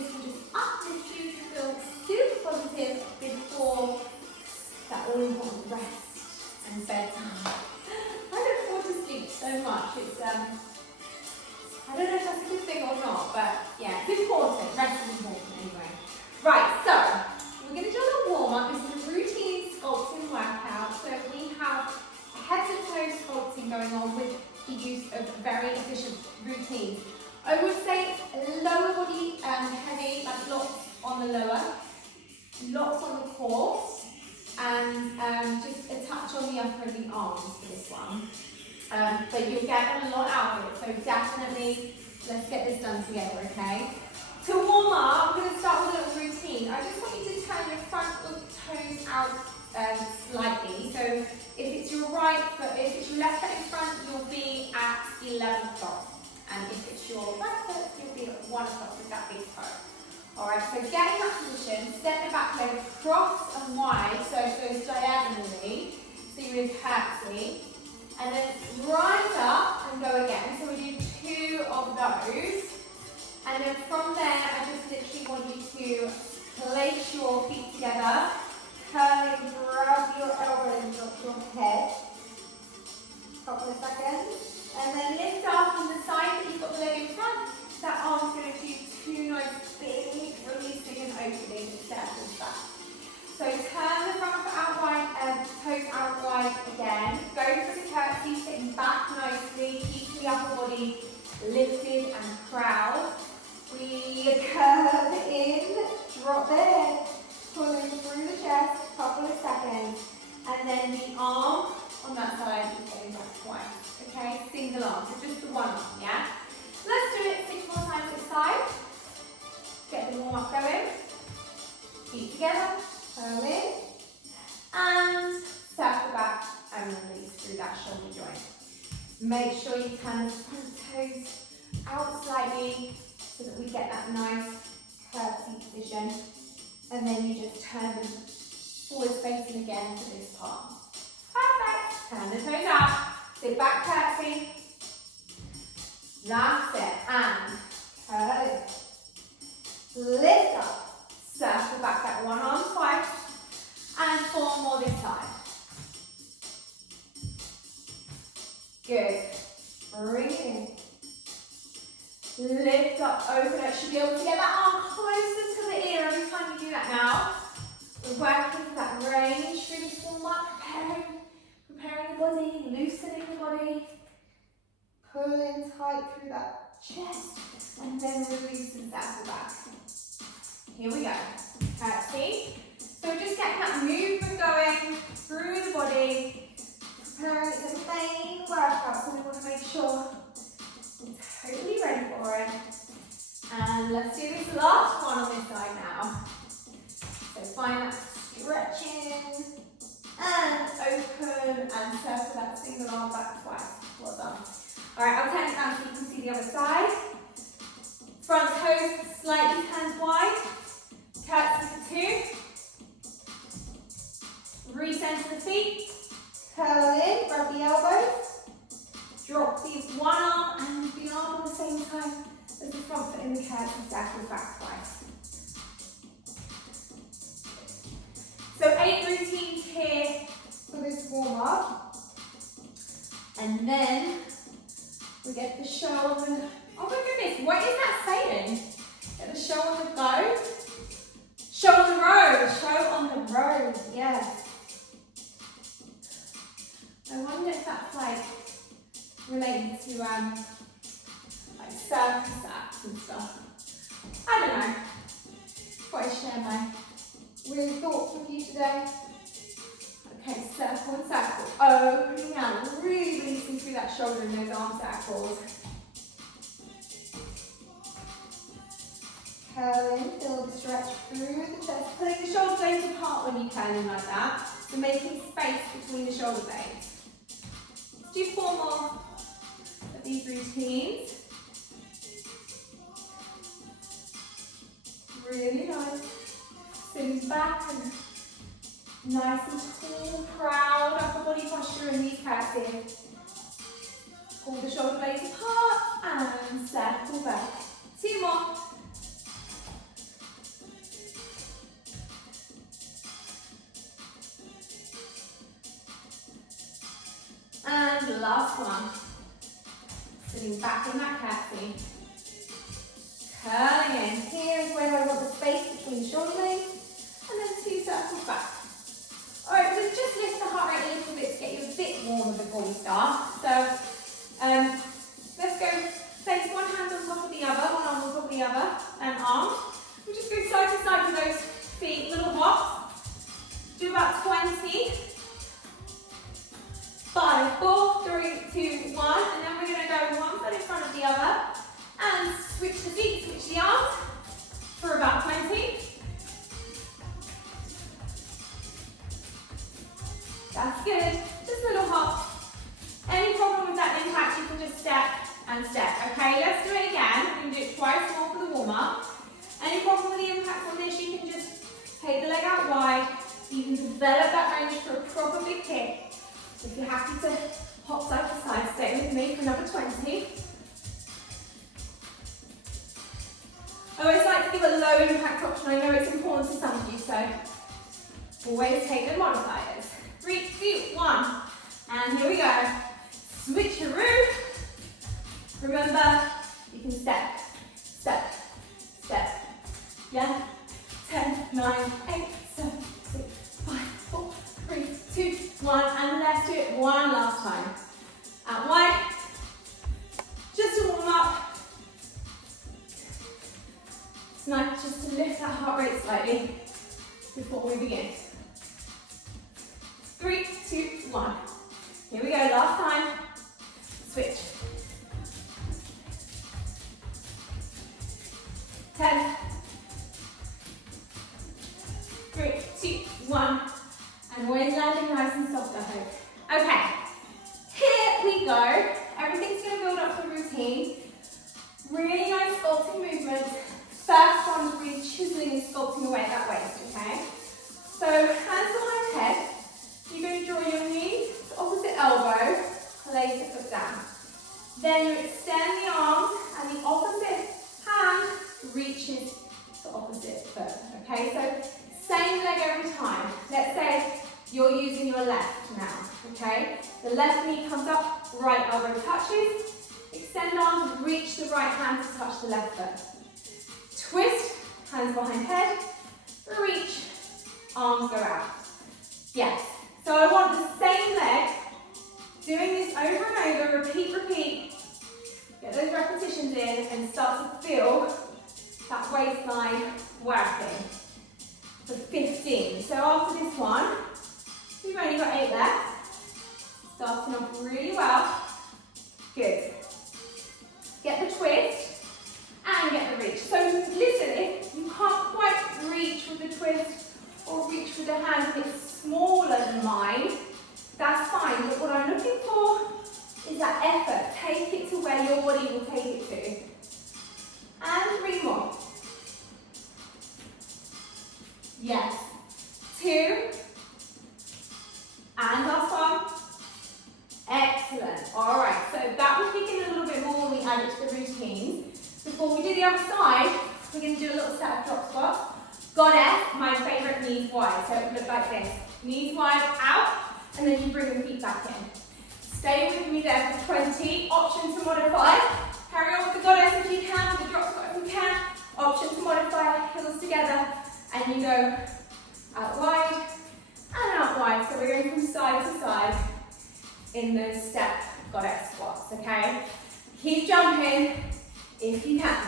this will just uplift you to feel super positive before that all important rest and bedtime. I look forward to sleep so much. It's I don't know if that's a good thing or not, but yeah, it's important. Rest is important anyway. Right, so we're going to do a little warm-up. This is a routine sculpting workout. So we have head to toe sculpting going on with the use of very efficient routines. I would say it's lower body heavy, like lots on the lower, lots on the core, and just a touch on the upper of the arms for this one. But you'll get a lot out of it, so definitely let's get this done together, okay? To warm up, I'm going to start with a little routine. I just want you to turn your front toes out slightly. So if it's your right foot, if it's your left foot in front, you'll be at 11 o'clock. And if it's your right foot, you'll be at 1 o'clock with that big toe. Alright, so get in that position, step the back leg across and wide, so it goes diagonally, so you're in curtsy. And then rise up and go again. So we do 2 of those. And then from there, I just literally want you to place your feet together, curling, grab your elbow and drop your head. Couple of seconds. And then lift up on the side that you've got the leg in front. That arm's going to do 2 nice big releasing and opening circles back. So turn the front foot out wide, toes out wide again. Go for the curtsy, sitting back nicely, keep the upper body lifted and proud. We curve in, drop the head, pulling through the chest, couple of seconds. And then the arm on that side is going back twice. Okay, single arm, so just the one arm, yeah? Let's do it 6 more times this side. Get the warm up going. Feet together. Curl in and circle back and release through that shoulder joint. Make sure you turn the front toes out slightly so that we get that nice curtsy position. And then you just turn them forward facing again for this part. Perfect. Turn the toes out. Sit back curtsy. That's it. And curl in. Lift up. Circle back that one arm twice, and 4 more this side. Good. Bring it in. Lift up, open it. Should be able to get that arm closer to the ear every time you do that now. We're working for that range, really warm up, preparing the body, loosening the body, pulling tight through that chest, and then release and circle back. Here we go. Curtsy. So just getting that movement going through the body. Preparing it to the main workout, so we want to make sure we're totally ready for it. And let's do this last one on this side now. So find that stretching and open and circle that single arm back twice. Well done. Alright, I'll turn it down so you can see the other side. Front toes slightly turned wide. Curtsy for 2. Recenter the feet. Curl in, grab the elbows. Drop the one arm and the arm at the same time as the front foot in the curtsy, circle back twice. So 8 routines here for this warm up. And then we get the show on the, oh my goodness, what is that saying? Get the show on the go. Show on the road, show on the road, yes. I wonder if that's like related to like circus acts and stuff. I don't know. Thought I'd share my weird thoughts with you today. Okay, circle and circle. Opening out, really releasing through that shoulder and those arm circles. Curl in, feel the stretch through the chest. Pulling the shoulder blades apart when you curl in like that. So making space between the shoulder blades. Let's do 4 more of these routines. Really nice. Sitting back and nice and tall, proud upper body posture in these curtsies. Pull the shoulder blades apart and circle back. 2 more. Last one. Sitting back in that curtsy. Curling in. Here is where I want the space between the shoulder blades. And then 2 circles back. Alright, so just lift the heart rate a little bit to get you a bit warmer before we start. So, let's go place one hand on top of the other, one arm on top of the other, and arms. We'll just go side to side with those feet, little hops. Do about 20. 5, 4, 3, 2, 1, and then we're going to go one foot in front of the other, and switch the feet, switch the arms, for about 20. That's good. Just a little hop. Any problem with that impact, you can just step and step. Okay, let's do it again. We can do it twice more for the warm-up. Any problem with the impact on this, you can just take the leg out wide. You can develop that range for a proper big kick. If you're happy to hop side to side, stay with me for another 20. I always like to give a low impact option. I know it's important to some of you, so always take the modifiers. 3, 2, 1, and here we go. Switcheroo. Remember, you can step, step, step. Yeah? 10, 9, 8, 7, 6, 5, 4, 3, 2, 1, and let's do it one last time. Out wide. Just to warm up. It's nice just to lift that heart rate slightly before we begin. 3, 2, 1. Here we go, last time. Switch. 10. 3, 2, 1. And always landing nice and soft, I hope. Okay, here we go. Everything's going to build up the routine. Really nice sculpting movements. First one is really chiseling and sculpting away at that waist, okay? So hands behind head. You're going to draw your knee to opposite elbow, place the foot down. Then you extend the arms and the opposite hand reaches the opposite foot, okay? So same leg every time. Let's say you're using your left now, okay? The left knee comes up, right elbow touches. Extend arms, reach the right hand to touch the left foot. Twist, hands behind head, reach, arms go out. Yes. So I want the same leg, doing this over and over, repeat, repeat. Get those repetitions in and start to feel that waistline working. For 15. So after this one, we've only got 8 left. Starting off really well. Good. Get the twist and get the reach. So listen, if you can't quite reach with the twist or reach with the hand and it's smaller than mine, that's fine. But what I'm looking for is that effort. Take it to where your body will take it to. And 3 more. Yes. 2. And last one. Excellent. All right, so that will kick in a little bit more when we add it to the routine. Before we do the other side, we're going to do a little set of drop squats. Goddess, my favorite, knees wide. So it would look like this. Knees wide out, and then you bring the feet back in. Stay with me there for 20. Option to modify. Carry on with the goddess if you can, with the drop squat if you can. Option to modify, heels together, and you go out wide and out wide. So we're going from side to side in those step goddess squats, okay? Keep jumping if you can.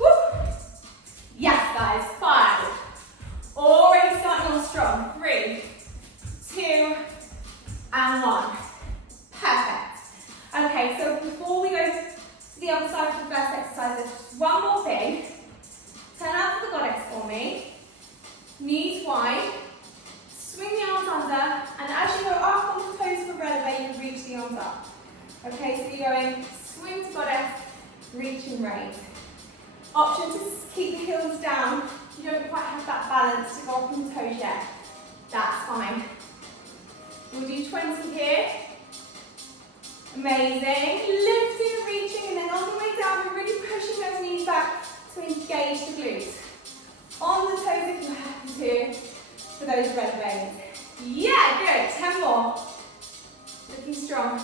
Woo! Yes, guys, 5. Already starting on strong. 3, 2, and 1. Perfect. Okay, so before we go to the other side of the first exercise, there's just one more thing. Turn out to the goddess for me. Knees wide. Swing the arms under, and as you go up on the toes for releve, you reach the arms up. Okay, so you're going swing to goddess, reach and raise. Option to keep the heels down. You don't quite have that balance to go up on the toes yet. That's fine. We'll do 20 here. Amazing. Lifting and reaching, and then on the way down, we're really pushing those knees back to engage the glutes. On the toes if you're happy to, for those releves. Yeah, good. 10 more. Looking strong.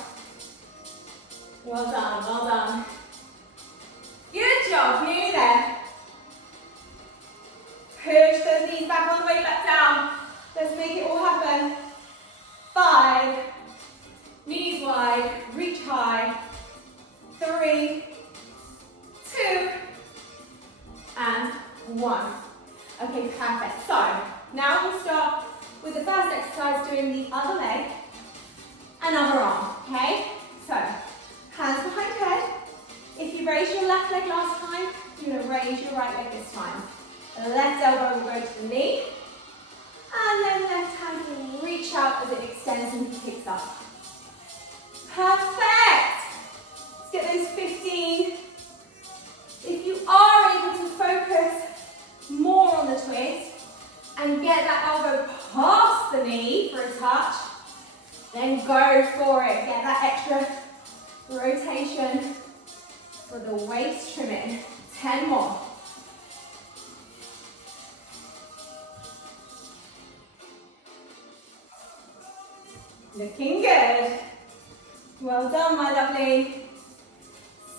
Well done, well done. Good job, nearly there. Push those knees back all the way back down. Let's make it all happen. 5, knees wide, reach high. 3, 2, and 1. Okay, perfect. So, now we'll start with the first exercise doing the other leg and other arm, okay? So, hands behind head. If you raised your left leg last time, you're going to raise your right leg this time. Left elbow will go to the knee, and then left hand will reach out as it extends and picks up. Perfect! Let's get those 15. If you are able to focus more on the twist and get that elbow past the knee for a touch, then go for it. Get that extra rotation for the waist trimming. 10 more. Looking good. Well done, my lovely.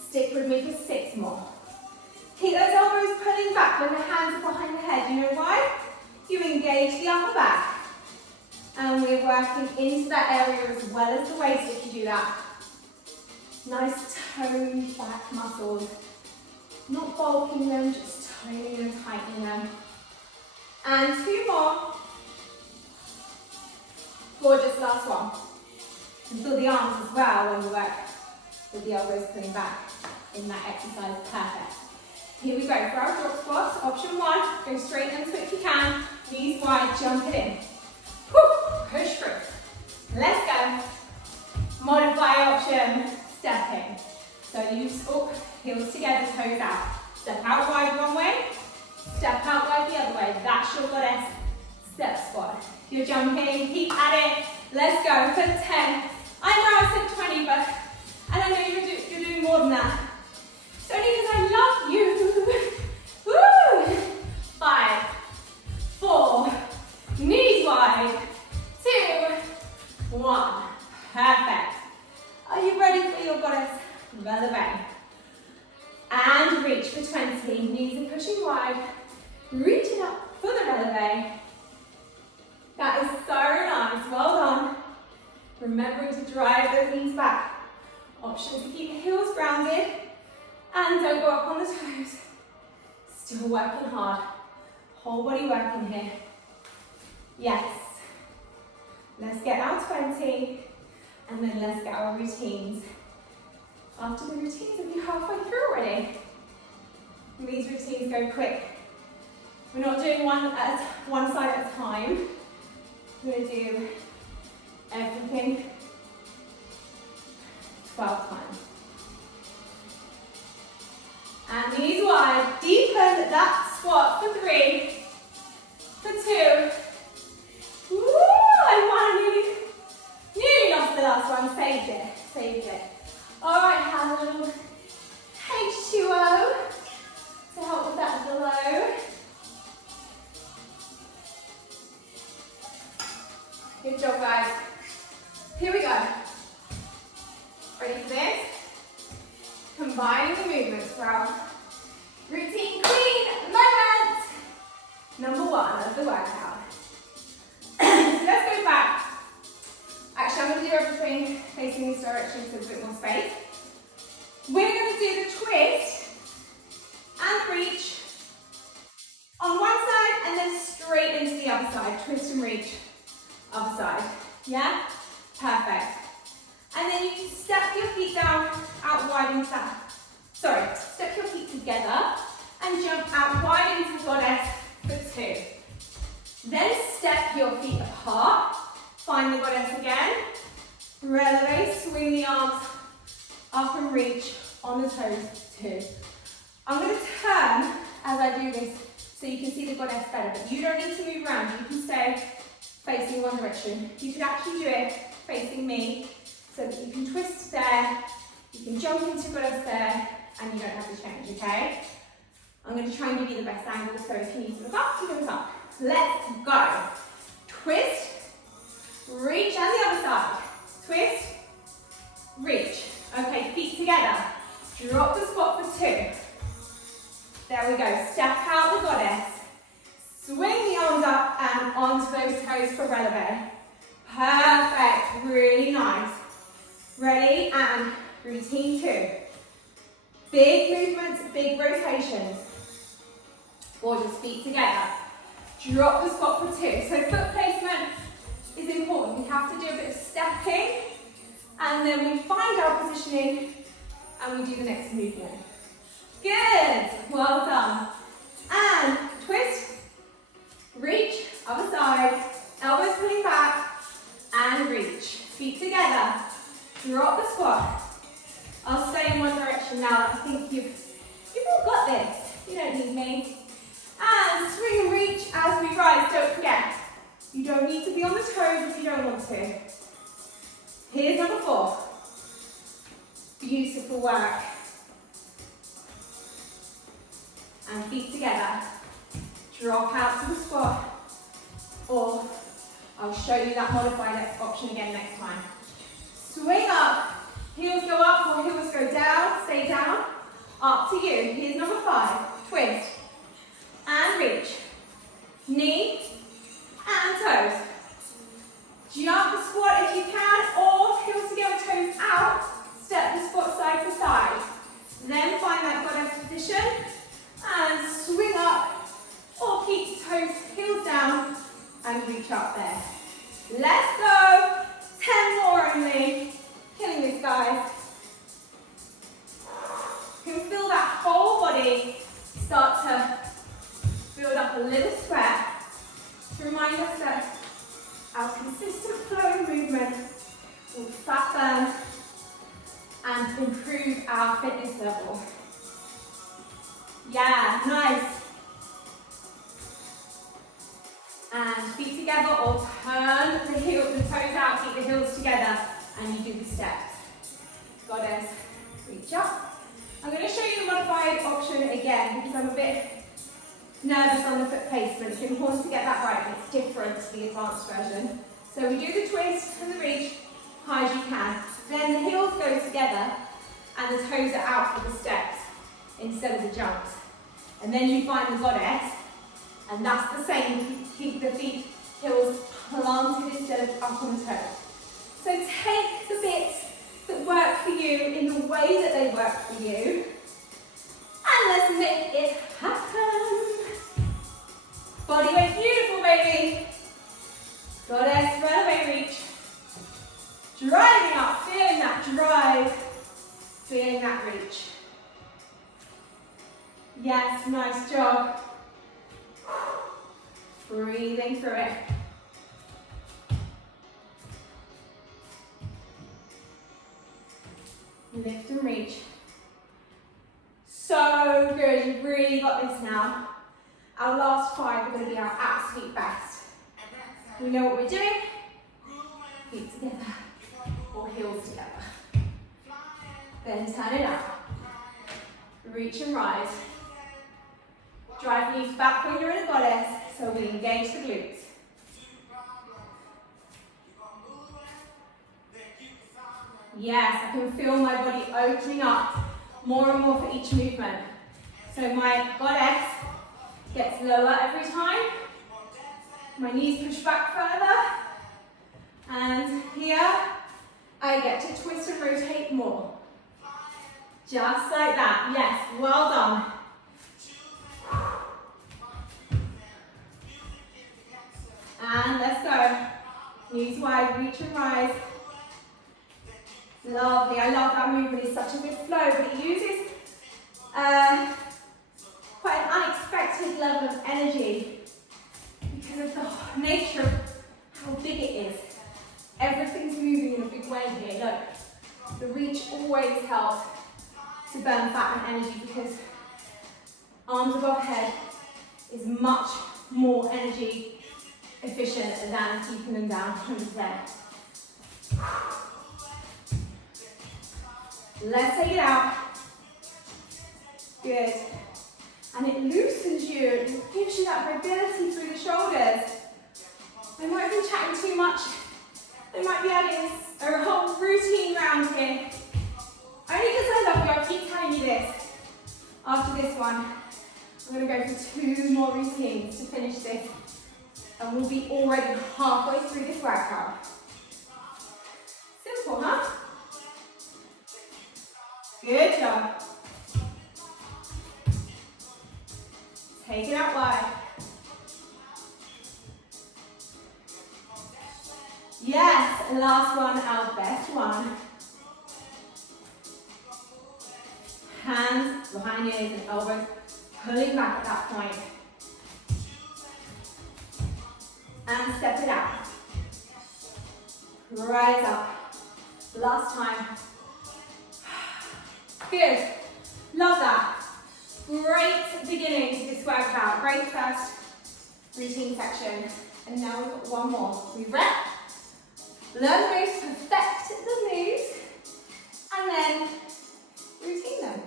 Stick with me for 6 more. Keep those elbows pulling back when the hands are behind the head. You know why? You engage the upper back. And we're working into that area as well as the waist if you do that. Nice toned back muscles. Not bulking them, just toning and tightening them. And 2 more. Gorgeous, last one. And feel the arms as well when you work with the elbows pulling back in that exercise. Perfect. Here we go for our drop squats. Option 1, go straight and switch if you can. Knees wide, jump it in. Whew, push through. Let's go. Modify option, stepping. So you heels together, toes out. Step out wide one way, step out wide the other way. That's your goddess step squat. You're jumping, keep at it. Let's go for 10. I know I said 20, but and I know you're doing more than that. It's only because I love you. Woo! 5, 4, knees wide. 2, 1. Perfect. Are you ready for your goddess releve? And reach for 20. Knees are pushing wide. Reach it up for the releve. That is so nice. Well done. Remembering to drive those knees back. Option to keep the heels grounded and don't go up on the toes. Still working hard. Whole body working here. Yes. Let's get our 20 and then let's get our routines. After the routines, we'll be halfway through already. And these routines go quick. We're not doing one side at a time. We're going to do everything 12 times. And knees wide. Deepen that squat for 3, for 2. Woo! I nearly lost the last one. Saved it. All right, have a little H2O to help with that below. Good job, guys. Here we go. Ready for this? Combining the movements for our routine clean moment. Number 1 of the workout. So let's go back. Actually, I'm going to do everything facing this direction so there's a bit more space. We're going to do the twist and reach on one side and then straight into the other side. Twist and reach. Other side. Yeah? Perfect. And then you can step your feet down, out wide into that. Sorry, step your feet together and jump out wide into goddess for 2. Then step your feet apart. Find the goddess again. Releve, swing the arms up and reach on the toes 2. I'm going to turn as I do this so you can see the goddess better, but you don't need to move around. You can stay facing one direction. You can actually do it facing me so that you can twist there, you can jump into goddess there, and you don't have to change, okay? I'm going to try and give you the best angle, so if you need to look up, you can look up. Let's go. Twist, reach, and the other side. Twist, reach. Okay, feet together. Drop the squat for 2. There we go. Step out the goddess. Swing the arms up and onto those toes for releve. Perfect. Really nice. Ready? And routine 2. Big movements, big rotations. Or just feet together. Drop the squat for 2. So foot placement is important. We have to do a bit of stepping. And then we find our positioning and we do the next movement. Good. Well done. And twist. Reach. Other side. Elbows pulling back. And reach. Feet together. Drop the squat. I'll stay in one direction now. I think you've all got this. You don't need me. And swing and reach as we rise. Don't forget, you don't need to be on the toes if you don't want to. Here's number 4. Beautiful work. And feet together. Drop out to the squat. Or I'll show you that modified option again next time. Swing up. Heels go up or heels go down. Stay down. Up to you. Here's number 5. Twist. And reach. Knee and toes. Jump the squat if you can, or heels together, toes out. Step the squat side to side. Then find that goddess position and swing up, or keep the toes, heels down, and reach up there. Let's go. 10 more only. Killing this, guys. You can feel that whole body start to build up a little sweat to remind us that our consistent flowing movement will fat burn and improve our fitness level. Yeah, nice. And feet together or turn the toes out, keep the heels together, and you do the steps. Goddess, reach up. I'm going to show you the modified option again because I'm a bit nervous on the foot placement. It's important to get that right, but it's different to the advanced version. So we do the twist and the reach, high as you can. Then the heels go together and the toes are out for the steps instead of the jumps. And then you find the goddess, and that's the same. Keep the feet, heels planted instead of up on the toes. So take the bits that work for you in the way that they work for you, and let's make it happen. Body weight, beautiful, baby. Goddess, releve, reach. Driving up, feeling that drive, feeling that reach. Yes, nice job. Breathing through it. Lift and reach. So good, you've really got this now. Our last 5 are going to be our absolute best. We know what we're doing. Feet together or heels together. Then turn it up. Reach and rise. Drive knees back when you're in a goddess, so we engage the glutes. Yes, I can feel my body opening up more and more for each movement. So my goddess gets lower every time. My knees push back further. And here, I get to twist and rotate more. Just like that. Yes, well done. And let's go. Knees wide, reach and rise. Lovely. I love that movement. It's such a good flow, but it uses quite an unexpected level of energy because of the nature of how big it is. Everything's moving in a big way here. Look, the reach always helps to burn fat and energy because arms above head is much more energy efficient than keeping them down 100%. Let's take it out. Good. And it loosens you. It gives you that mobility through the shoulders. I might have been chatting too much. They might be adding a whole routine round here. Only because I love you, I keep telling you this. After this one, I'm going to go for 2 more routines to finish this. And we'll be already halfway through this workout. Simple, huh? Good job. Take it out wide. Yes, and last one, our best one. Hands behind your ears and elbows pulling back at that point. And step it out. Rise up. Last time. Good. Love that. Great beginning to this workout. Great first routine section. And now we've got one more. We rep. Learn the moves, perfect the moves, and then routine them.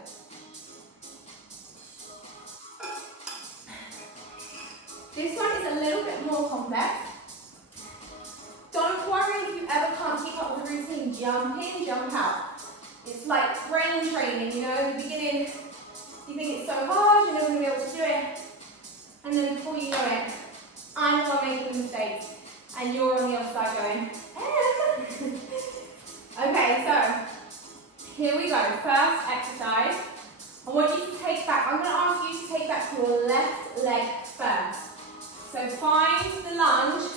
This one is a little bit more complex. Don't worry if you ever can't keep up with the routine. Jump in, jump out. It's like brain training, you know, in the beginning, you think it's so hard, you're never going to be able to do it. And then before you know it, I'm the one making the mistakes. And you're on the other side going, Okay, so here we go. First exercise. I want you to take back, I'm going to ask you to take back your left leg first. So find the lunge.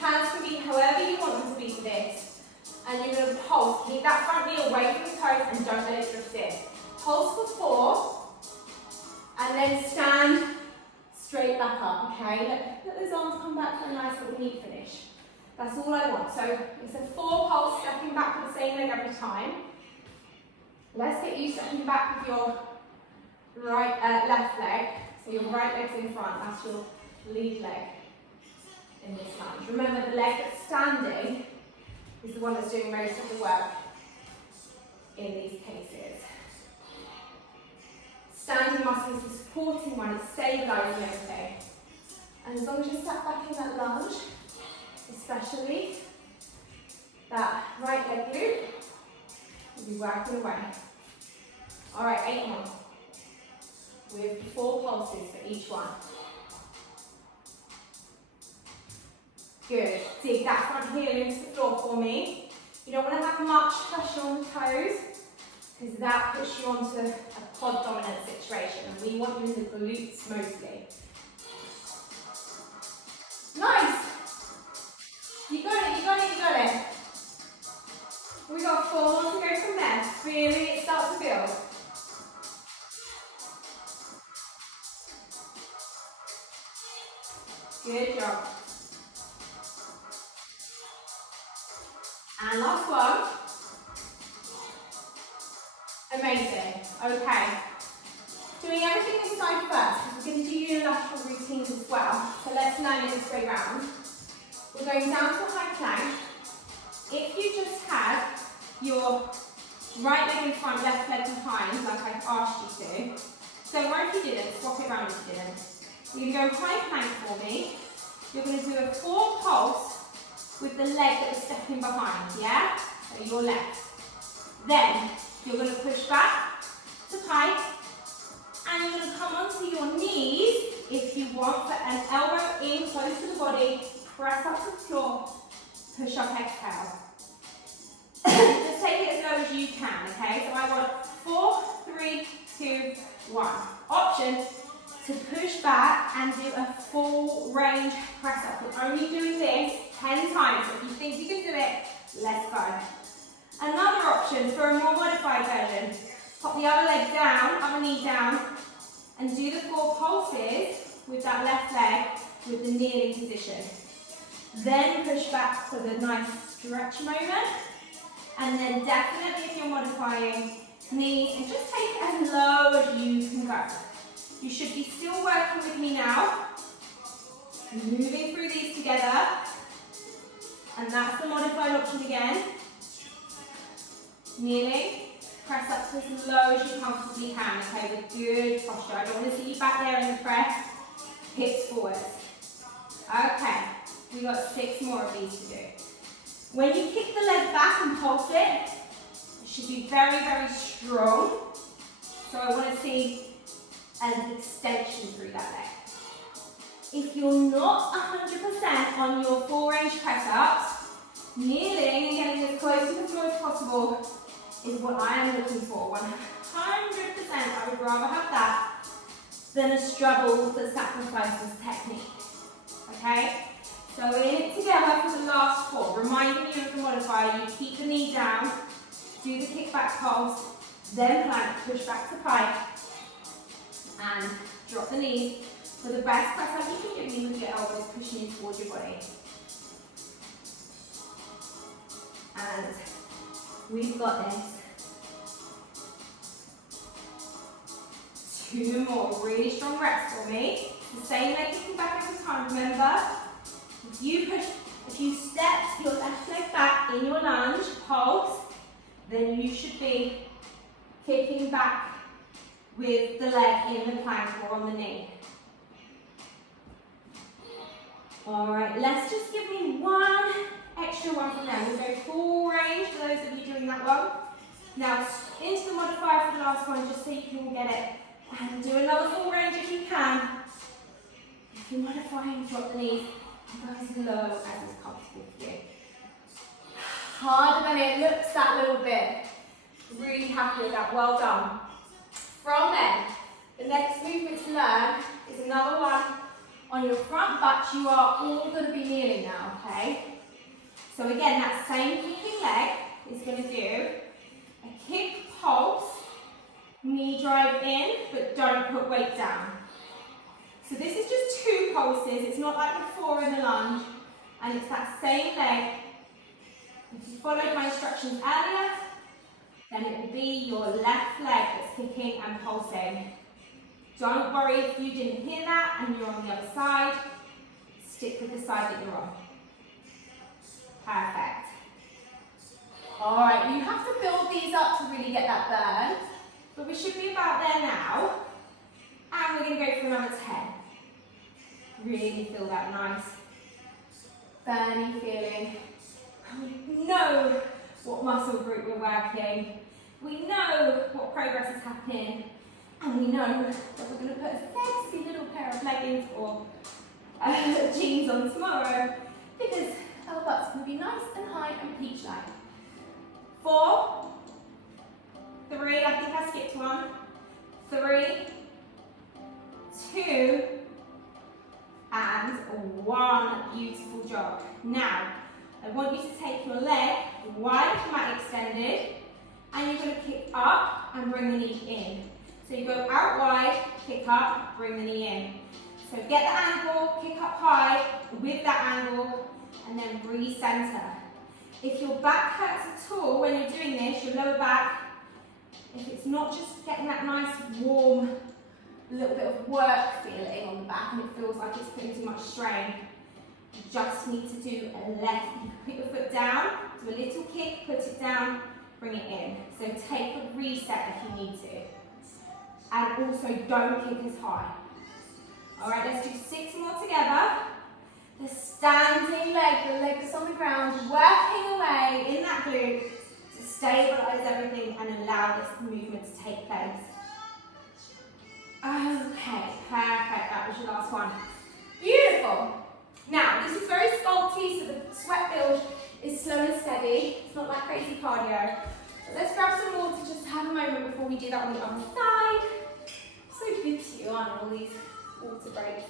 Hands can be however you want them to be for this. And you're going to pulse. Keep that front knee away from the toes and don't let it drift in. Pulse for 4. And then stand straight back up, okay? Let those arms come back for a nice little knee finish. That's all I want. So it's a 4 pulse, stepping back with the same leg every time. Let's get you stepping back with your left leg. So your right leg's in front, that's your lead leg in this lunge. Remember, the leg that's standing is the one that's doing most of the work in these cases. Standing muscle is the supporting one, it's stabilising everything. And as long as you're sat back in that lunge, especially that right leg glute, you'll be working away. All right, 8 more. With 4 pulses for each one. Good. Dig that front heel into the floor for me. You don't want to have much pressure on the toes, because that puts you onto a quad dominant situation, and we want you in the glutes mostly. Nice! You got it, you got it, you got it. We got 4 more to go from there. Feel it start to build. Good job. And last one. Amazing. Okay. Doing everything this side first, because we're going to do unilateral routines as well. So let's learn it this way round. We're going down to a high plank. If you just had your right leg in front, left leg behind, like I asked you to, don't worry if you didn't, swap it around if you didn't. You're going to go high plank for me. You're going to do a 4 pulse with the leg that was stepping behind, yeah? So your left. Then you're going to push back to pike, and you're going to come onto your knees if you want, but an elbow in close to the body, press up to the floor, push up, exhale. Just take it as low as you can, okay? So I want 4, 3, 2, 1. Option to push back and do a full range press up. We're only doing this 10 times, so if you think you can do it, let's go. Another option for a more modified version, pop the other leg down, other knee down, and do the 4 pulses with that left leg with the kneeling position. Then push back for the nice stretch moment, and then definitely if you're modifying knees, and just take it as low as you can go. You should be still working with me now, moving through these together, and that's the modified option again. Kneeling, press up to as low as you comfortably can, okay, with good posture. I don't want to see you back there in the press, hips forward. Okay, we got 6 more of these to do. When you kick the leg back and pulse it, should be very, very strong. So I want to see an extension through that leg. If you're not 100% on your full range press-ups, kneeling and getting as close to the floor as possible is what I am looking for. 100%, I would rather have that than a struggle that sacrifices technique. Okay? So we're in it together for the last 4. Reminding you of the modifier, you keep the knee down, do the kickback pulse, then plank, push back to pike, and drop the knees. So the best press up you can give me with your elbows pushing in towards your body. And we've got this. 2 more really strong reps for me. The same leg kicking back every time. Remember, if you step your left leg back in your lunge, pulse, then you should be kicking back with the leg in the plank or on the knee. Alright, let's just give me one extra one from there. We'll go full range for those of you doing that one. Now, into the modifier for the last one, just so you can all get it. And do another full range if you can. If you're modifying, drop the knees and go as low as is comfortable for you. Harder than it looks that little bit. Really happy with that, well done. From there, the next movement to learn is another one on your front butt. You are all going to be kneeling now, okay? So again, that same kicking leg is going to do a kick pulse, knee drive in, but don't put weight down. So this is just 2 pulses. It's not like the 4 in the lunge, and it's that same leg. If you followed my instructions earlier, then it will be your left leg that's kicking and pulsing. Don't worry if you didn't hear that and you're on the other side. Stick with the side that you're on. Perfect. Alright, you have to build these up to really get that burn, but we should be about there now. And we're going to go for another 10. Really feel that nice burning feeling. We know what muscle group we're working. We know what progress is happening. And we know that we're going to put a sexy little pair of leggings or jeans on tomorrow, because our butt's going to be nice and high and peach-like. 4, 3, I think I skipped 1. 3, 2, and 1. Beautiful job. Now, I want you to take your leg wide of the mat extended, and you're going to kick up and bring the knee in. So you go out wide, kick up, bring the knee in. So get the angle, kick up high with that angle, and then re-center. If your back hurts at all when you're doing this, your lower back, if it's not just getting that nice warm little bit of work feeling on the back and it feels like it's putting too much strain, you just need to do a left. You put your foot down, do a little kick, put it down, bring it in. So take a reset if you need to. And also don't kick as high. Alright, let's do 6 more together. The standing leg, the leg that's on the ground, working away in that glute to stabilize everything and allow this movement to take place. Okay, perfect, that was your last one. Beautiful. Now, this is very sculpty, so the sweat build is slow and steady. It's not like crazy cardio. But let's grab some water just to have a moment before we do that on the other side. So good to you on all these water breaks.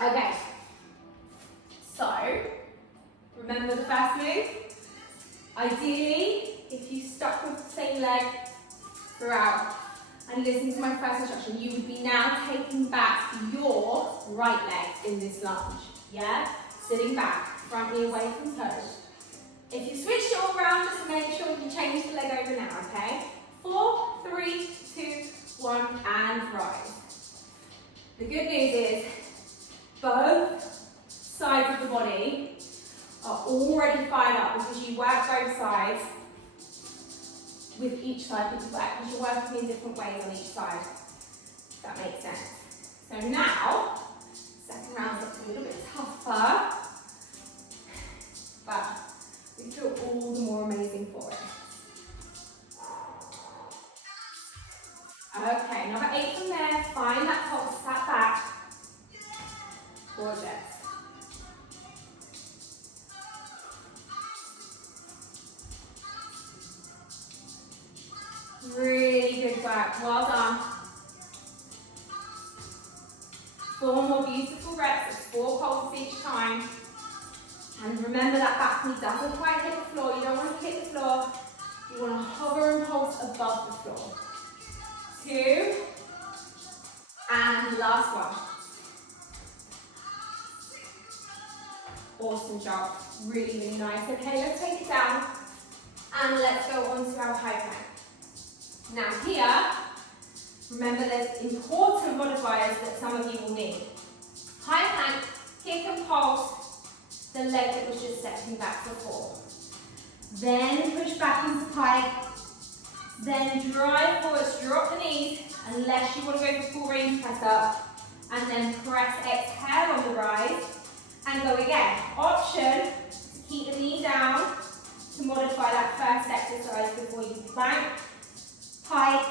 Okay, so remember the first move? Ideally, if you stuck with the same leg throughout and listen to my first instruction, you would be now taking back your right leg in this lunge, yeah? Sitting back, front knee away from toes. If you switch it all around, just make sure you change the leg over now, okay? 4, 3, 2, 1, and rise. The good news is both sides of the body are already fired up because you work both sides with each side that you work, because you're working in different ways on each side, if that makes sense. So now, second round looks a little bit tougher, but 4 more beautiful reps, 4 pulses each time. And remember that back knee doesn't quite hit the floor. You don't want to hit the floor. You want to hover and pulse above the floor. 2. And last one. Awesome job. Really, really nice. Okay, let's take it down. And let's go on to our high plank. Now here, remember there's important modifiers that some of you will need. High plank, kick and pulse the leg that was just stepping back before. Then push back into pike. Then drive forwards, drop the knees, unless you want to go for full range press up. And then press, exhale on the rise. And go again. Option, keep the knee down to modify that first exercise before you plank, pike,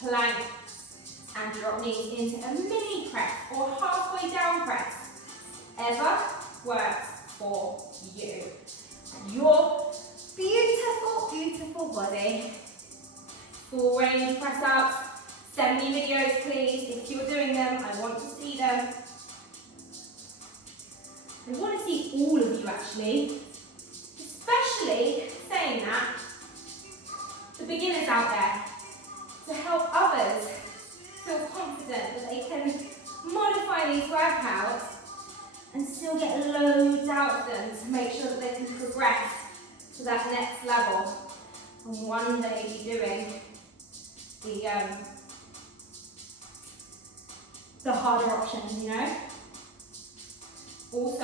plank, and drop knees into a mini press or halfway down press. Ever works for you. And your beautiful, beautiful body. Full range press ups. Send me videos, please. If you're doing them, I want to see them. I want to see all of you actually. Especially, saying that, the beginners out there, to help others feel confident that they can modify these workouts and still get loads out of them to make sure that they can progress to that next level and one day be doing the harder options, you know? Also,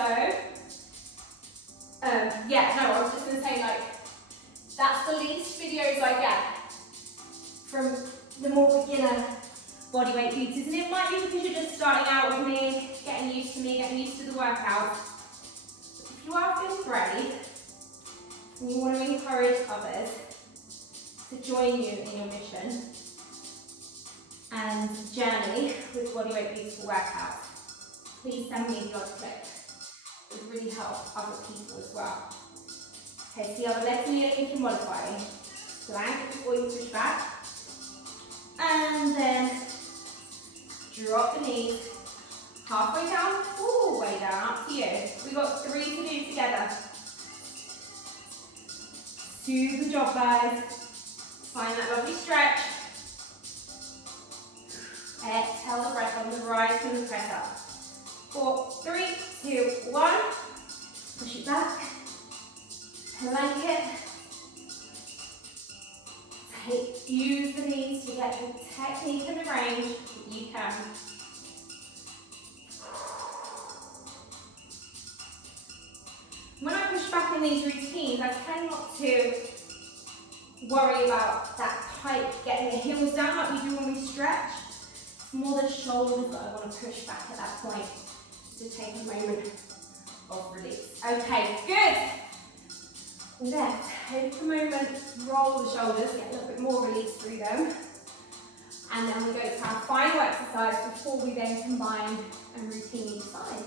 I was just going to say, like, that's the least videos I get from the more beginner bodyweight beauties. And it might be because you're just starting out with me, getting used to the workout. But if you are feeling brave, and you want to encourage others to join you in your mission and journey with bodyweight beautiful workouts, please send me your clip. It would really help other people as well. Okay, so the other legs in the other you can modify. Plank before you push back. And then drop the knees. Halfway down, full way down, up to you. We've got 3 to do together. Do the job, guys. Find that lovely stretch. Exhale the breath on the rise to the press up. 4, 3, 2, 1. Push it back. Plank it. Use the knees to get the technique and the range that you can. When I push back in these routines, I tend not to worry about that tight, getting the heels down like we do when we stretch. It's more the shoulders that I want to push back at that point, just to take a moment of release. Okay, good. Left, take a moment, roll the shoulders, get a little bit more release through them. And then we go to our final exercise before we then combine and routine each side.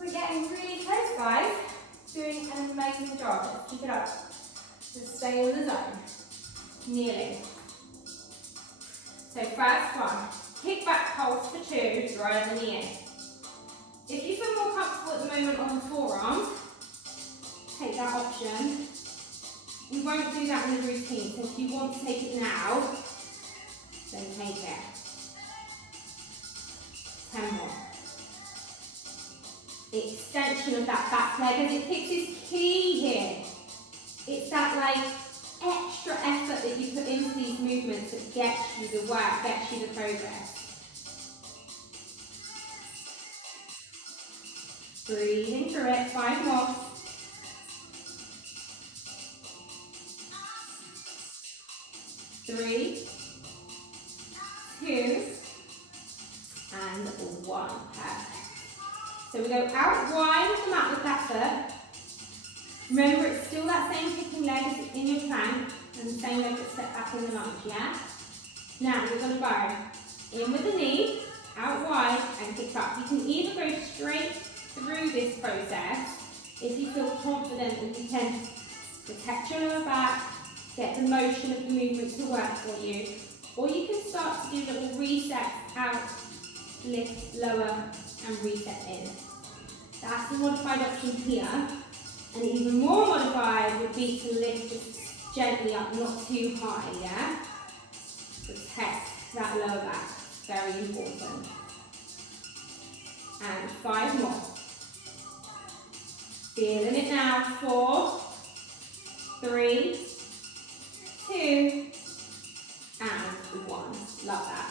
We're getting really close, guys. Doing an amazing job. Let's keep it up. Just stay in the zone. Kneeling. So first one, kick back pulse for 2, drive the knee in. If you feel more comfortable at the moment on the forearms, take that option. We won't do that in the routine, so if you want to take it now, then take it. 10 more. The extension of that back leg as it kicks is key here. It's that like extra effort that you put into these movements that gets you the work, gets you the progress. Breathing through it, 5 more. 3, 2, and 1. Perfect. So we go out wide of the mat with that foot. Remember, it's still that same kicking leg as in your plank, and the same leg that stepped back in the lunge, yeah? Now we're going to go in with the knee, out wide, and kick up. You can either go straight through this process if you feel confident that you can protect your lower back, get the motion of the movement to work for you, or you can start to do little resets out lift, lower, and reset in. That's the modified option here. And even more modified would be to lift just gently up, not too high, yeah? Protect that lower back, very important. And 5 more. Feeling it now, 4, 3, 2, and 1. Love that.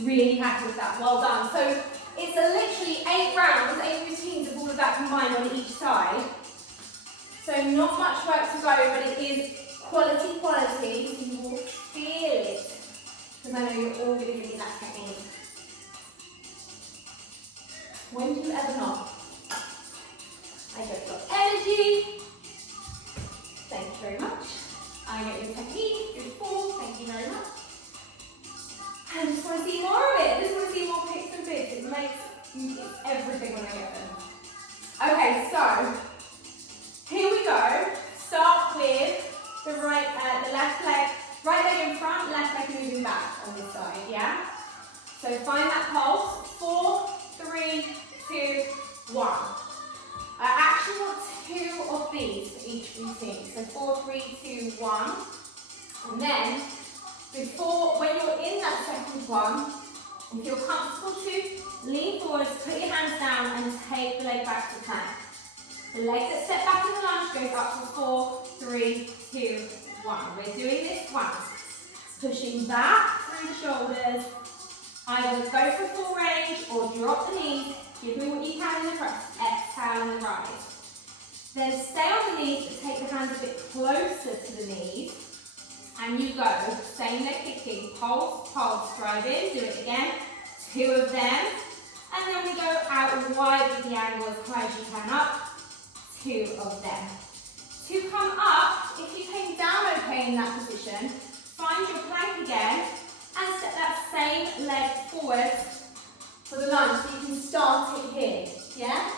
Really happy with that, well done. So it's literally 8 rounds, 8 routines of all of that combined on each side. So not much work to go, but it is quality, so you will feel it. Because I know you're all going to give me that technique. When do you ever not? I get your energy. Thank you very much. I get your technique, good form, thank you very much. I just want to see more of it. I just want to see more pics and bits. It makes everything when I get them. Okay, so here we go. Start with the left leg, right leg in front, left leg moving back on this side, yeah? So find that pulse. 4, 3, 2, 1. I actually want 2 of these for each routine. So 4, 3, 2, 1. And then, when you're in that second one, if you're comfortable to, lean forward, put your hands down and take the leg back to plank. The leg that stepped back in the lunge goes up to 4, 3, 2, 1. We're doing this once. Pushing back through the shoulders. Either go for full range or drop the knees. Give me what you can in the press. Exhale and rise. Then stay on the knees, but take the hands a bit closer to the knees. And you go. Same leg kicking. Pulse, pulse. Drive in. Do it again. 2 of them. And then we go out wide with the angle as high as you can up. 2 of them. To come up, if you came down okay in that position, find your plank again and step that same leg forward for the lunge so you can start it here, yeah?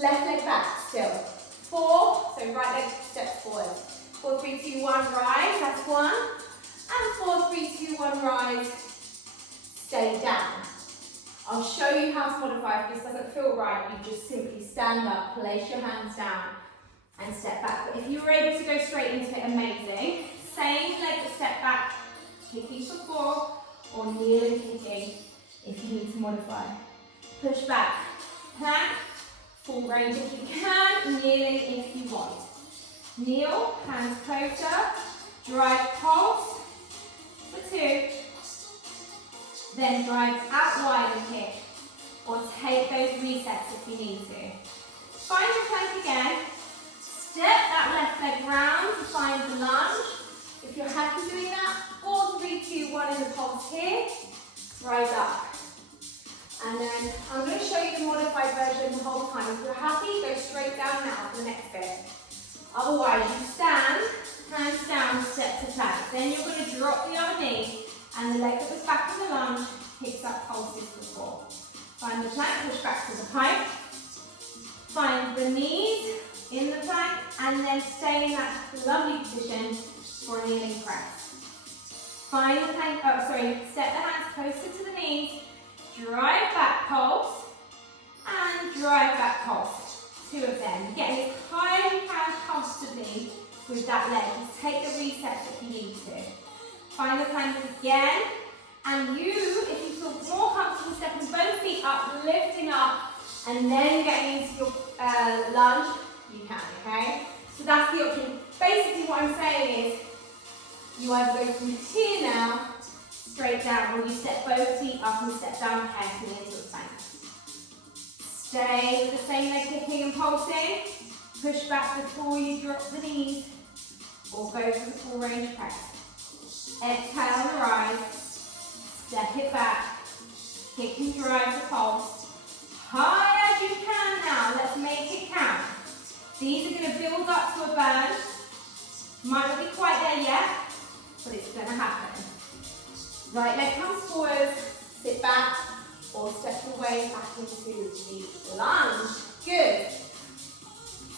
Left leg back still. 4, so right leg steps forward. 4, 3, 2, 1, rise, that's 1. And 4, 3, 2, 1, rise, stay down. I'll show you how to modify. If this doesn't feel right, you just simply stand up, place your hands down, and step back. But if you were able to go straight into it, amazing. Same leg that step back, kicking for 4, or kneel and kicking if you need to modify. Push back, plank, full range if you can, kneeling if you want. Kneel, hands closer, drive pulse for 2. Then drive out wide and kick, or take those resets if you need to. Find your plank again, step that left leg round to find the lunge. If you're happy doing that, 4, 3, 2, 1 in the pulse here, rise up. And then I'm going to show you the modified version the whole time. If you're happy, go straight down now for the next bit. Otherwise, you stand, hands down, step to plank. Then you're going to drop the other knee, and the leg that was back in the lunge picks up pulses for 4. Find the plank, push back to the pipe. Find the knees in the plank, and then stay in that lovely position for a kneeling press. Find the plank, step the hands closer to the knees, drive back pulse, and drive back pulse. 2 of them. Get as high as you can comfortably with that leg. Just take the resets if you need to. Find the plank again, and if you feel more comfortable stepping both feet up, lifting up, and then getting into your lunge, you can, okay? So that's the option. Basically what I'm saying is, you either go from here now, straight down, or you step both feet up and step down carefully into the plank. Stay with the same leg kicking and pulsing. Push back before you drop the knees, or go for the full range press. Exhale and rise, step it back, kick and drive the pulse. High as you can now, let's make it count. These are going to build up to a burn. Might not be quite there yet, but it's going to happen. Right leg comes forward, sit back, or step your way back into the lunge. Good.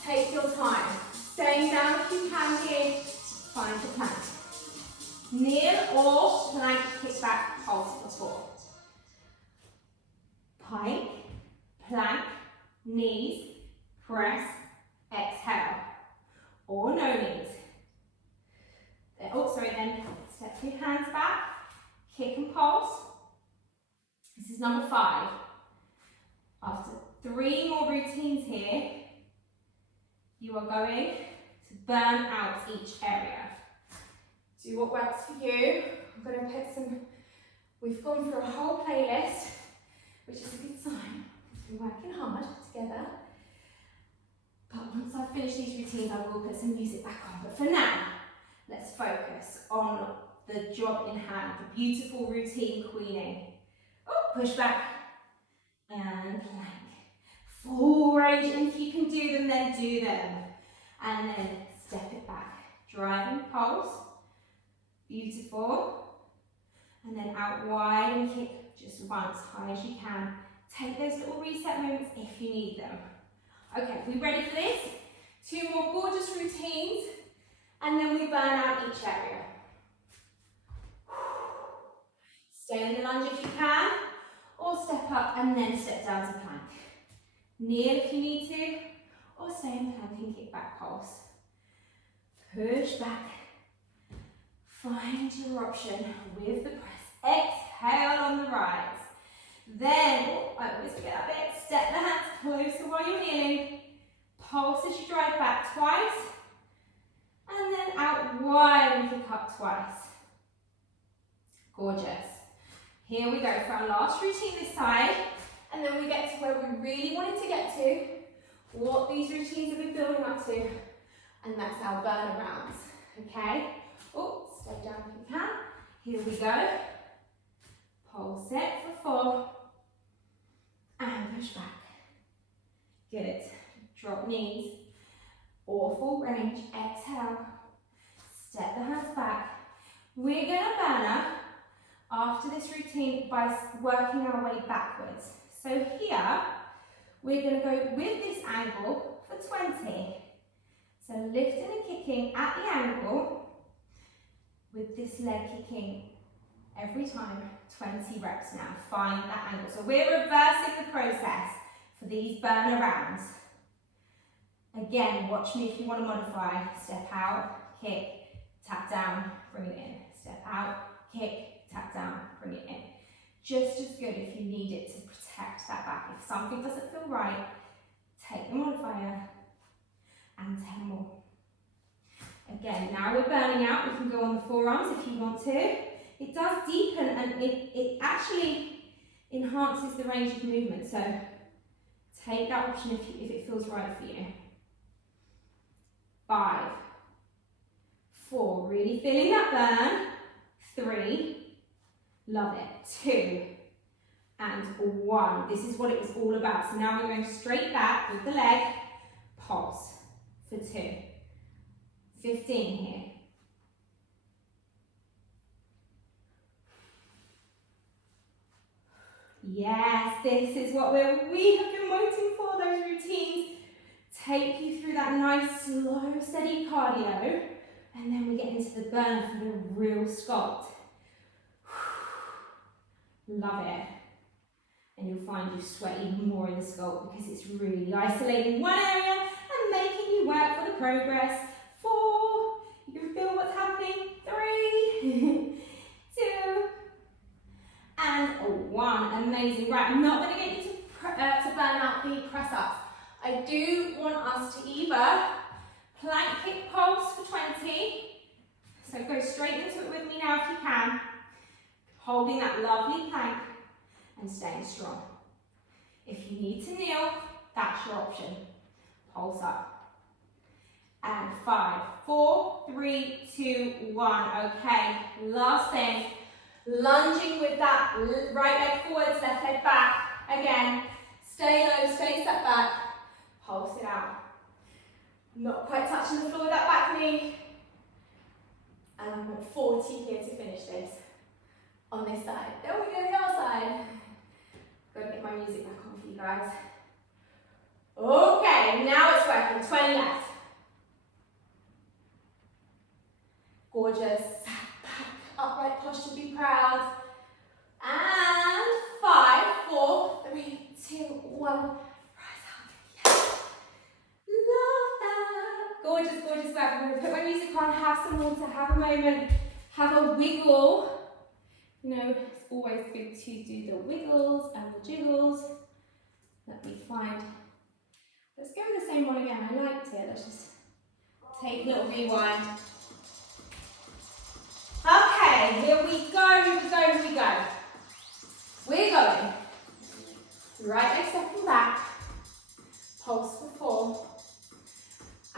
Take your time. Staying down if you can here, find the plank. Kneel or plank kick back pulse for 4. knees, press, exhale. Or no knees. Oh, sorry, then step your hands back, kick and pulse. This is number 5. After 3 more routines here, you are going to burn out each area. Do what works for you. I'm going to put some, we've gone through a whole playlist, which is a good sign, because we're working hard together. But once I've finished these routines, I will put some music back on. But for now, let's focus on the job in hand, the beautiful routine queening. Oh, push back and plank. Full range, and if you can do them, then do them. And then step it back. Driving pulse. Beautiful. And then out wide and kick just once, high as you can. Take those little reset moments if you need them. Okay, we ready for this? 2 more gorgeous routines, and then we burn out each area. Stay in the lunge if you can, or step up and then step down to plank. Kneel if you need to, or stay in plank and kick back pulse. Push back. Find your option with the press. Exhale on the rise. Then, I always forget that bit, step the hands closer while you're kneeling. Pulse as you drive back twice. And then out wide and kick up twice. Gorgeous. Here we go for our last routine this side. And then we get to where we really wanted to get to. What these routines have been building up to. And that's our burn arounds. Okay? Oh, step down if you can. Here we go. Pulse it for 4. And push back. Good. Drop knees. Or full range. Exhale. Step the hands back. We're going to burn up after this routine by working our way backwards. So here, we're going to go with this angle for 20. So lifting and kicking at the angle with this leg kicking every time, 20 reps now. Find that angle. So we're reversing the process for these burner rounds. Again, watch me if you want to modify. Step out, kick, tap down, bring it in. Step out, kick, tap down, bring it in. Just as good if you need it to protect that back. If something doesn't feel right, take the modifier and 10 more. Again, now we're burning out. We can go on the forearms if you want to. It does deepen and it actually enhances the range of movement. So take that option if it feels right for you. 5, 4, really feeling that burn. 3, love it. 2, and 1. This is what it was all about. So now we're going straight back with the leg, pulse for 2. 15 here. Yes, this is what we have been waiting for, those routines. Take you through that nice, slow, steady cardio, and then we get into the burn for the real sculpt. Love it. And you'll find you sweat even more in the sculpt because it's really isolating one area and making you work for the progress. 4, you can feel what's happening. 3, 2, and 1. Amazing. Right, I'm not going to get you to burn out the press ups. I do want us to either plank kick pulse for 20. So go straight into it with me now if you can. Holding that lovely plank and staying strong. If you need to kneel, that's your option. Pulse up. And 5, 4, 3, 2, 1. Okay, last thing. Lunging with that right leg forwards, left leg back. Again, stay low, stay set back. Pulse it out. Not quite touching the floor with that back knee. And I'm at 40 here to finish this. On this side. Then we go the other side. Gotta get my music back on for you guys. Okay, now it's working. 20 left. Gorgeous. Back, upright posture, be proud. And 5, 4, 3, 2, 1. Rise up. going to put my music on, have some water, have a moment, have a wiggle. You know, it's always good to do the wiggles and the jiggles. Let me find. Let's go with the same one again. I liked it. Let's just take a little rewind. Okay, here we go, here we go, here we go. We're going right leg stepping back, pulse for 4,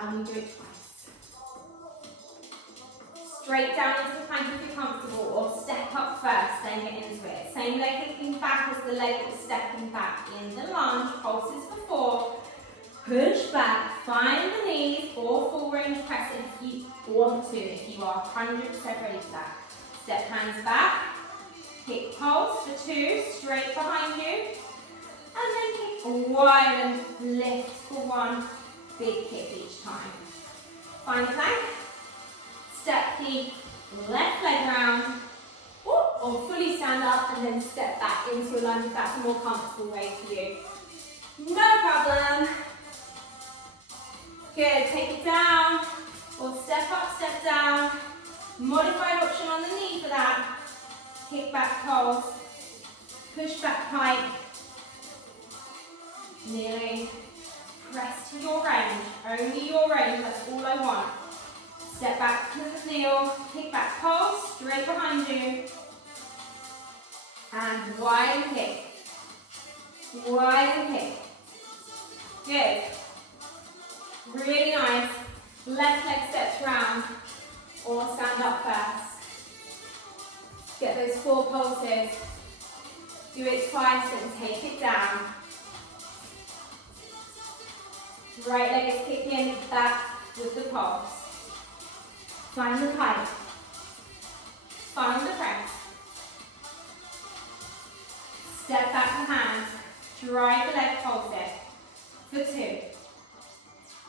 and we do it twice. Straight down into the plank if you're comfortable, or step up first, then get into it. Same leg looking back as the leg that was stepping back. In the lunge, pulses for 4. Push back, find the knees, or full range press if you want to, if you are 100% ready for that. Step hands back, kick pulse for 2, straight behind you, and then kick wide and lift for 1, big kick each time. Find plank, step the left leg round, or fully stand up and then step back into a lunge if that's a more comfortable way for you. No problem. Good, take it down, or step up, step down. Modified option on the knee for that. Kick back pulse, push back pike. Kneeling, press to your range, only your range, that's all I want. Step back to the kneel, kick back pulse, straight behind you. And wide and kick. Wide and kick. Good. Really nice. Left leg steps round, or stand up first. Get those 4 pulses. Do it twice and take it down. Right leg is kicking back with the pulse. Find the pike. Find the press. Step back the hands. Drive the leg pulse it for 2.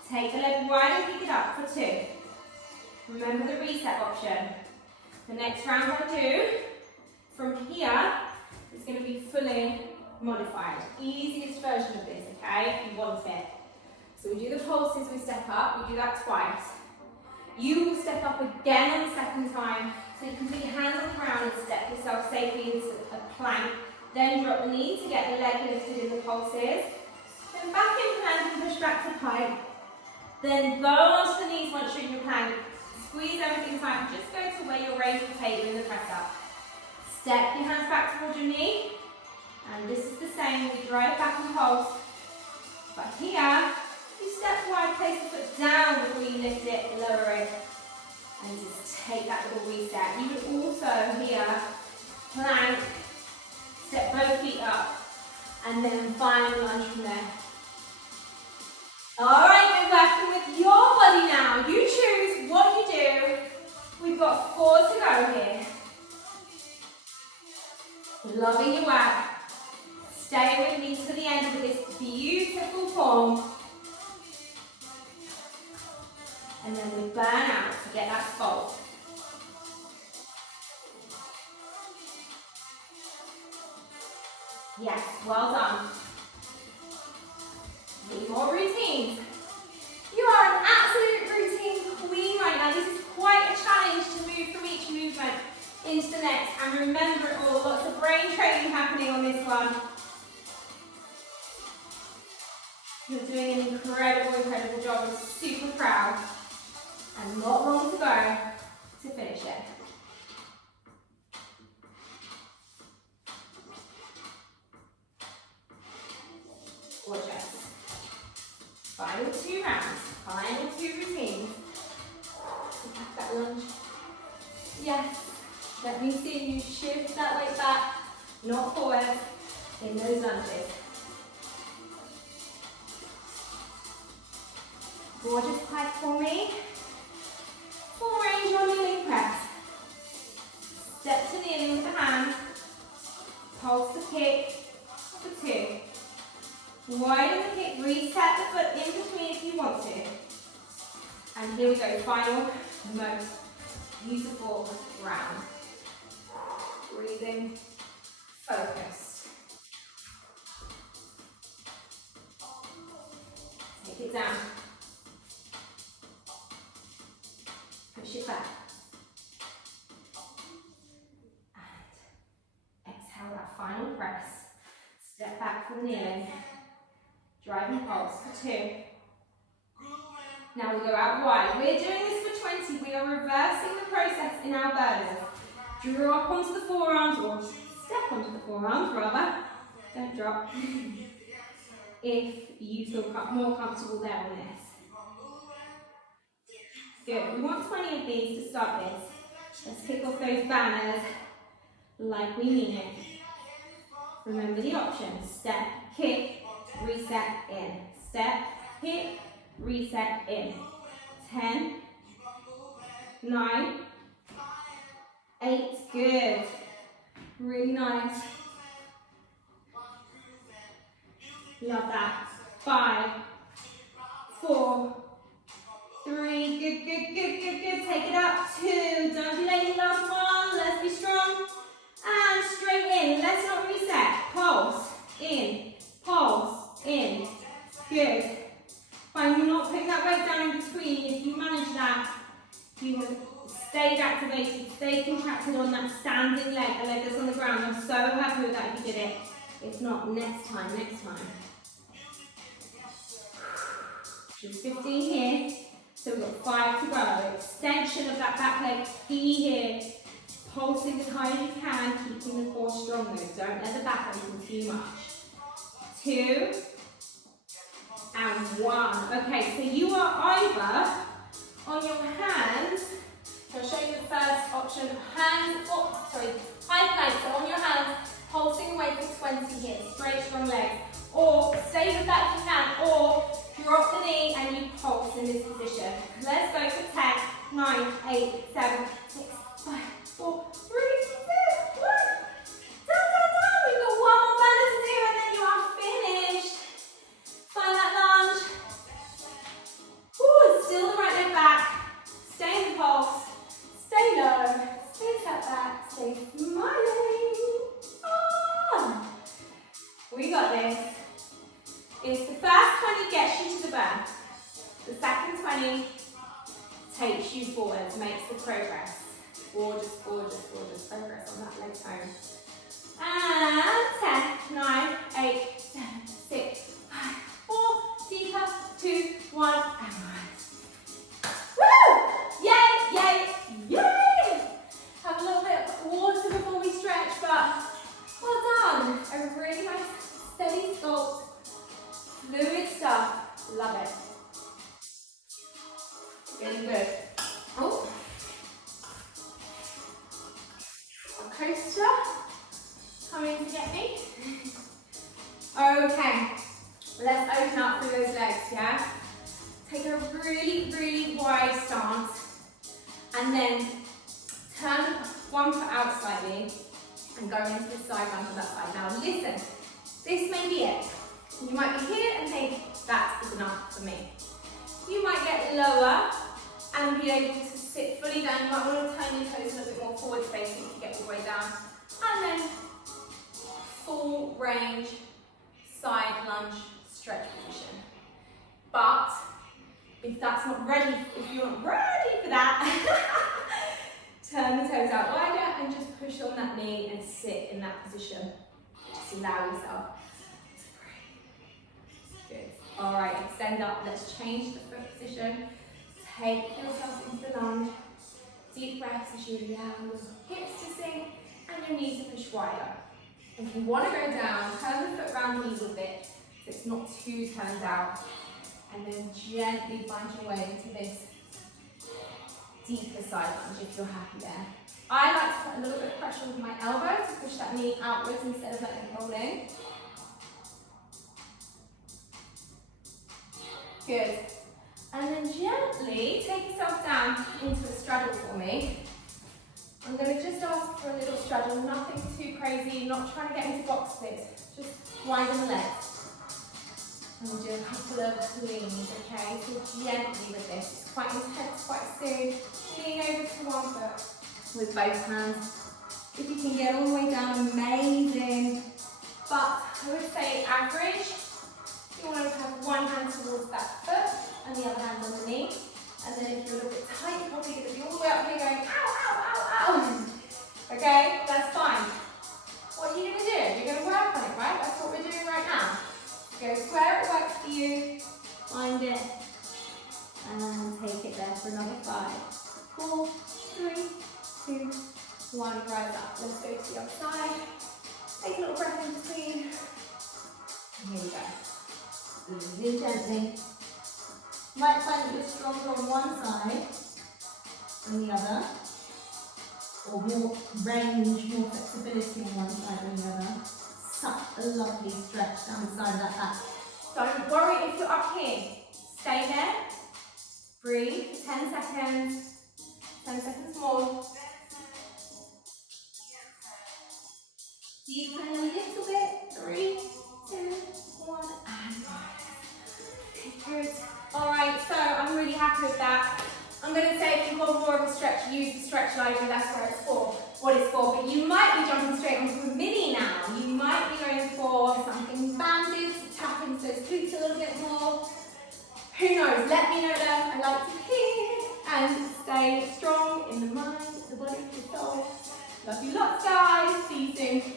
Take the leg wide and kick it up for 2. Remember the reset option. The next round I do, from here, is going to be fully modified. Easiest version of this, okay, if you want it. So we do the pulses, we step up, we do that twice. You will step up again on the second time, so you can put your hands on the ground and step yourself safely into a plank. Then drop the knee to get the leg lifted in the pulses. Then back in plank and push back to pike. Then go onto the knees once you're in your plank. Squeeze everything tight. Just go to where your range will take you in the press up. Step your hands back towards your knee. And this is the same. We drive back and pulse. But here, you step wide, place the foot down before you lift it, lower it. And just take that little reset. You would also here, plank, step both feet up. And then final lunge from there. Alright, we're working with your body now. You choose what you do. We've got 4 to go here. Loving your work. Stay with me to the end of this beautiful form. And then we burn out to get that sculpt. Yes, well done. 3 more routines. You are an absolute routine queen right now. This is quite a challenge to move from each movement into the next. And remember it all, lots of brain training happening on this one. You're doing an incredible, incredible job. I'm super proud. And not long to go to finish it. Gorgeous. Final 2 rounds, final 2 routines. Back that lunge. Yes. Let me see you shift that weight back, not forward, in those lunges. Gorgeous pike for me. Full range on kneeling press. Step to kneeling with the hands. Pulse the kick for 2. Widen the kick, reset the foot in between if you want to. And here we go, final, most beautiful round. Breathing, focused. Take it down. Step back for the kneeling. Driving pulse for 2. Now we go out wide. We're doing this for 20. We are reversing the process in our burners. Drop onto the forearms, or step onto the forearms rather. Don't drop. If you feel more comfortable there on this. Good. We want 20 of these to start this. Let's kick off those banners like we mean it. Remember the options. Step, kick, reset, in. Step, kick, reset, in. 10, 9, 8, good. Really nice. Love that. 5, 4, 3, good, good, good, good, good. Take it up. 2, don't be late, last one. Let's be strong. And straight in. Let's not reset. Pulse, in, good. Fine, you're not putting that weight down in between. If you manage that, you have stayed activated, stay contracted on that standing leg, the leg that's on the ground. I'm so happy with that if you did it. If not, next time. Just 15 here. So we've got 5 to go. Extension of that back leg, key here. Pulsing as high as you can, keeping the core strong though. Don't let the back open too much. 2 and 1. Okay, so you are either on your hands. So I'll show you the first option. High plank. So on your hands, pulsing away for 20 here. Straight, strong legs. Or stay with that if you can. Or drop the knee and you pulse in this position. Let's go for 10, 9, 8, 7, 6, 5, 4, 3, 2, 1. Down. We've got one more banner to do and then you are finished. Find that lunge. Ooh, still the right leg back. Stay in the pulse. Stay low. Stay step back. Stay smiling. Oh. We got this. It's the first 20 gets you to the burn. The second 20 takes you forward, makes the progress. Gorgeous, gorgeous, gorgeous progress on that leg tone. And 10, 9, 8, 7, 6, 5, 4, deeper, 2, 1, and rise. Woo! Yay, yay, yay! Have a little bit of water before we stretch, but well done. A really nice steady sculpt. Fluid stuff. Love it. Getting good. Oh. A coaster coming to get me. Okay. Let's open up through those legs, yeah? Take a really, really wide stance. And then turn one foot out slightly and go into the side lunge on that side. Now listen, this may be it. You might be here and think, that is enough for me. You might get lower and be able to sit fully down. You might want to turn your toes a little bit more forward facing if you get all the way down. And then full range, side lunge, stretch position. But if that's not ready, if you're not ready for that, turn the toes out wider and just push on that knee and sit in that position. Just allow yourself. Good. All right, extend up. Let's change the foot position. Take yourself into the lunge. Deep breaths as you allow your hips to sink and your knees to push wider. If you want to go down, turn the foot round a little bit so it's not too turned out. And then gently find your way into this deeper side lunge if you're happy there. I like to put a little bit of pressure with my elbow to push that knee outwards instead of letting it roll in. Good. And then gently take yourself down into a straddle for me. I'm going to just ask for a little straddle, nothing too crazy, not trying to get into box splits, just widen the legs. And we'll do a couple of leans, okay? So gently with this, it's quite intense, quite soon. Lean over to one foot with both hands. If you can get all the way down, amazing. But I would say average, you want to have one hand towards that foot and the other hand on the knee. And then if you're a little bit tight, you're probably going to be all the way up here going, ow, ow, ow, ow. Okay, that's fine. What are you going to do? You're going to work on it, right? That's what we're doing you. Find it. And take it there for another 5, 4, 3, 2, 1. Rise up. Let's go to the other side. Take a little breath in between. And here we go. Easy and gently. You might find that you're stronger on one side than the other, or more range, more flexibility on one side than the other. Such a lovely stretch down the side of that back. Don't worry if you're up here. Stay there. Breathe for 10 seconds. 10 seconds more. Deepen a little bit. 3, 2, 1, and rise. Good. Alright, so I'm really happy with that. I'm going to say if you want more of a stretch, use the stretch library, that's where it's for, what it's for. But you might be jumping straight onto a mini now. You might be going for something banded to tap into those glutes a little bit more. Who knows? Let me know that. I like to hear. And stay strong in the mind, the body, the soul. Love you lots, guys. See you soon.